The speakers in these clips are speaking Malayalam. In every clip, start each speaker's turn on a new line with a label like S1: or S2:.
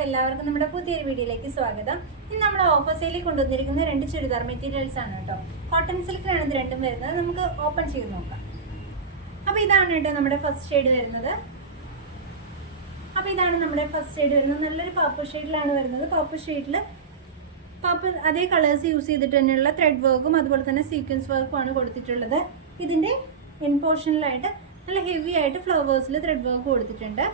S1: അപ്പോൾ എല്ലാവർക്കും നമ്മുടെ പുതിയൊരു വീഡിയോയിലേക്ക് സ്വാഗതം. ഇന്ന് നമ്മൾ ഓഫർ സെയിലിൽ കൊണ്ടുവന്നിരിക്കുന്ന രണ്ട് ചുരിദാർ മെറ്റീരിയൽസ് ആണ് കേട്ടോ. കോട്ടൺ സിൽക്കിലാണ് ഇത് രണ്ടും വരുന്നത്. നമുക്ക് ഓപ്പൺ ചെയ്ത് നോക്കാം. അപ്പോൾ ഇതാണ് കേട്ടോ നമ്മുടെ ഫസ്റ്റ് ഷെയ്ഡ് വരുന്നത്. അപ്പോൾ ഇതാണ് നമ്മുടെ ഫസ്റ്റ് ഷെയ്ഡ് വരുന്നത്. നല്ലൊരു പർപ്പിൾ ഷെയ്ഡിലാണ് വരുന്നത്. പർപ്പിൾ ഷെയ്ഡിൽ പർപ്പിൾ അതേ കളേഴ്സ് യൂസ് ചെയ്തിട്ട് തന്നെയുള്ള ത്രെഡ് വർക്കും അതുപോലെ തന്നെ സീക്വൻസ് വർക്കും ആണ് കൊടുത്തിട്ടുള്ളത്. ഇതിന്റെ എൻ പോർഷനിലായിട്ട് നല്ല ഹെവി ആയിട്ട് ഫ്ലവേഴ്സിൽ ത്രെഡ് വർക്ക് കൊടുത്തിട്ടുണ്ട്.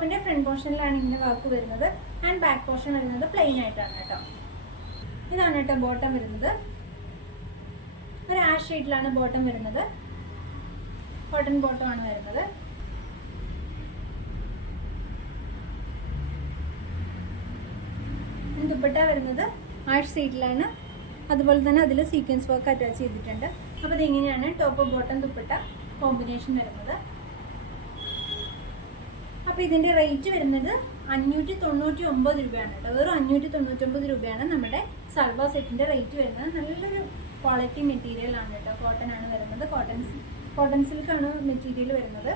S1: ടോപ്പിന്റെ ഫ്രണ്ട് പോർഷനിലാണ് ഇങ്ങനെ വർക്ക് വരുന്നത്. ആൻഡ് ബാക്ക് പോർഷൻ വരുന്നത് പ്ലെയിൻ ആയിട്ടാണ് കേട്ടോ. ഇതാണ് കേട്ടോ ബോട്ടം വരുന്നത്. ഒരു ആഷ് ഷെയ്ഡിലാണ് ബോട്ടം വരുന്നത്. കോട്ടൺ ബോട്ടം ആണ് വരുന്നത് ദുപ്പട്ട വരുന്നത് ആഷ് ഷെയ്ഡിലാണ് അതുപോലെ തന്നെ അതിൽ സീക്വൻസ് വർക്ക് അറ്റാച്ച് ചെയ്തിട്ടുണ്ട്. അപ്പോൾ ഇതിങ്ങനെയാണ് ടോപ്പ് ബോട്ടം ദുപ്പട്ട കോമ്പിനേഷൻ വരുന്നത്. അപ്പോൾ ഇതിന്റെ റേറ്റ് വരുന്നത് അഞ്ഞൂറ്റി തൊണ്ണൂറ്റി ഒമ്പത് രൂപയാണ് കേട്ടോ. വെറും അഞ്ഞൂറ്റി തൊണ്ണൂറ്റി ഒമ്പത് രൂപയാണ് നമ്മുടെ സൽവാ സെറ്റിന്റെ റേറ്റ് വരുന്നത്. നല്ലൊരു ക്വാളിറ്റി മെറ്റീരിയൽ ആണ് കേട്ടോ. കോട്ടൺ ആണ് വരുന്നത്. കോട്ടൺ കോട്ടൺ സിൽക്കാണ് മെറ്റീരിയൽ വരുന്നത്.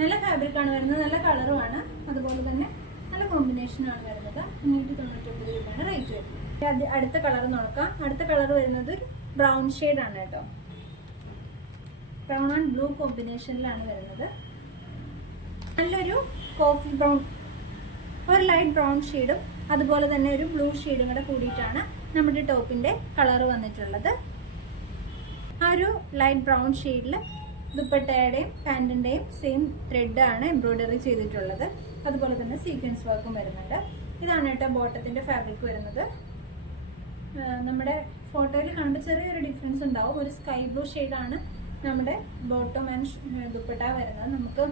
S1: നല്ല ഫാബ്രിക് ആണ് വരുന്നത്. നല്ല കളറുമാണ് അതുപോലെ തന്നെ നല്ല കോമ്പിനേഷനാണ് വരുന്നത്. അഞ്ഞൂറ്റി തൊണ്ണൂറ്റി ഒമ്പത് രൂപയാണ് റേറ്റ് വരുന്നത് അടുത്ത കളർ നോക്കാം. അടുത്ത കളർ വരുന്നത് ഒരു ബ്രൗൺ ആണ് കേട്ടോ. ബ്രൗൺ ആൻഡ് ബ്ലൂ കോമ്പിനേഷനിലാണ് വരുന്നത്. നല്ലൊരു കോഫി ബ്രൗൺ ഒരു ലൈറ്റ് ബ്രൗൺ ഷെയ്ഡും അതുപോലെ തന്നെ ഒരു ബ്ലൂ ഷെയ്ഡും കൂടെ കൂടിയിട്ടാണ് നമ്മുടെ ടോപ്പിന്റെ കളർ വന്നിട്ടുള്ളത്. ആ ഒരു ലൈറ്റ് ബ്രൗൺ ഷെയ്ഡിൽ ദുപ്പട്ടയുടെയും പാന്റിന്റെയും സെയിം ത്രെഡാണ് എംബ്രോയ്ഡറി ചെയ്തിട്ടുള്ളത്. അതുപോലെ തന്നെ സീക്വൻസ് വർക്കും വരുന്നുണ്ട്. ഇതാണ് കേട്ടോ ബോട്ടത്തിന്റെ ഫാബ്രിക് വരുന്നത്. നമ്മുടെ ഫോട്ടോയിൽ കണ്ട് ചെറിയൊരു ഡിഫറൻസ് ഉണ്ടാവും. ഒരു സ്കൈ ബ്ലൂ ഷെയ്ഡാണ് നമ്മുടെ ബോട്ടം ആൻഡ് ദുപ്പട്ട വരുന്നത് നമുക്ക്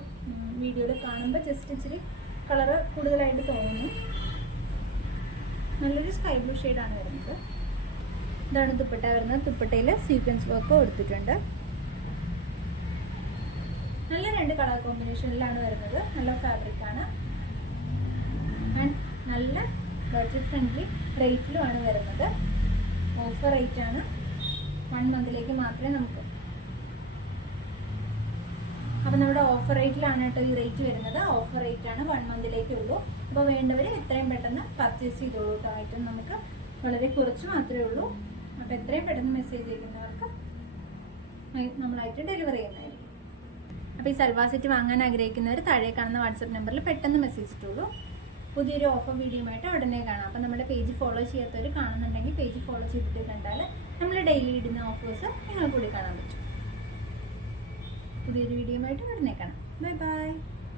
S1: വീഡിയോയിൽ കാണുമ്പോൾ ജസ്റ്റ് ഇച്ചിരി കളറ് കൂടുതലായിട്ട് തോന്നുന്നു. നല്ലൊരു സ്കൈ ബ്ലൂ ഷെയ്ഡാണ് വരുന്നത്. ഇതാണ് ദുപ്പട്ട വരുന്നത്. ദുപ്പട്ടയിൽ സീക്വൻസ് വർക്ക് കൊടുത്തിട്ടുണ്ട്. നല്ല രണ്ട് കളർ കോമ്പിനേഷനിലാണ് വരുന്നത്. നല്ല ഫാബ്രിക് ആണ്. ആൻഡ് നല്ല ബഡ്ജറ്റ് ഫ്രണ്ട്ലി റേറ്റിലുമാണ് വരുന്നത്. ഓഫർ റേറ്റ് ആണ്. വൺ മന്തിലേക്ക് മാത്രമേ നമുക്ക് അപ്പോൾ നമ്മുടെ ഓഫർ റേറ്റിലാണ് കേട്ടോ ഈ റേറ്റ് വരുന്നത്. ഓഫർ റേറ്റ് ആണ് വൺ മന്തിലേക്കേ ഉള്ളൂ. അപ്പോൾ വേണ്ടവർ എത്രയും പെട്ടെന്ന് പർച്ചേസ് ചെയ്തോളൂ കേട്ടോ ഐറ്റം നമുക്ക് വളരെ കുറച്ച് മാത്രമേ ഉള്ളൂ. അപ്പോൾ എത്രയും പെട്ടെന്ന് മെസ്സേജ് ചെയ്യുന്നവർക്ക് നമ്മളായിട്ട് ഡെലിവറി ചെയ്യുന്നതായിരിക്കും അപ്പോൾ ഈ സൽവാർ സെറ്റ് വാങ്ങാൻ ആഗ്രഹിക്കുന്നവർ താഴെ കാണുന്ന വാട്സപ്പ് നമ്പറിൽ പെട്ടെന്ന് മെസ്സേജ് ഇട്ടുള്ളൂ പുതിയൊരു ഓഫർ വീഡിയോയുമായിട്ട് ഉടനെ കാണാം. അപ്പോൾ നമ്മുടെ പേജ് ഫോളോ ചെയ്യാത്തവർ കാണുന്നുണ്ടെങ്കിൽ പേജ് ഫോളോ ചെയ്തിട്ട് കണ്ടാൽ നമ്മൾ ഡെയിലി ഇടുന്ന ഓഫേഴ്സ് നിങ്ങൾക്കൂടി കാണാൻ പറ്റും. പുതിയൊരു വീഡിയോയുമായിട്ട് ഉടനെ കാണാം ബൈ ബൈ.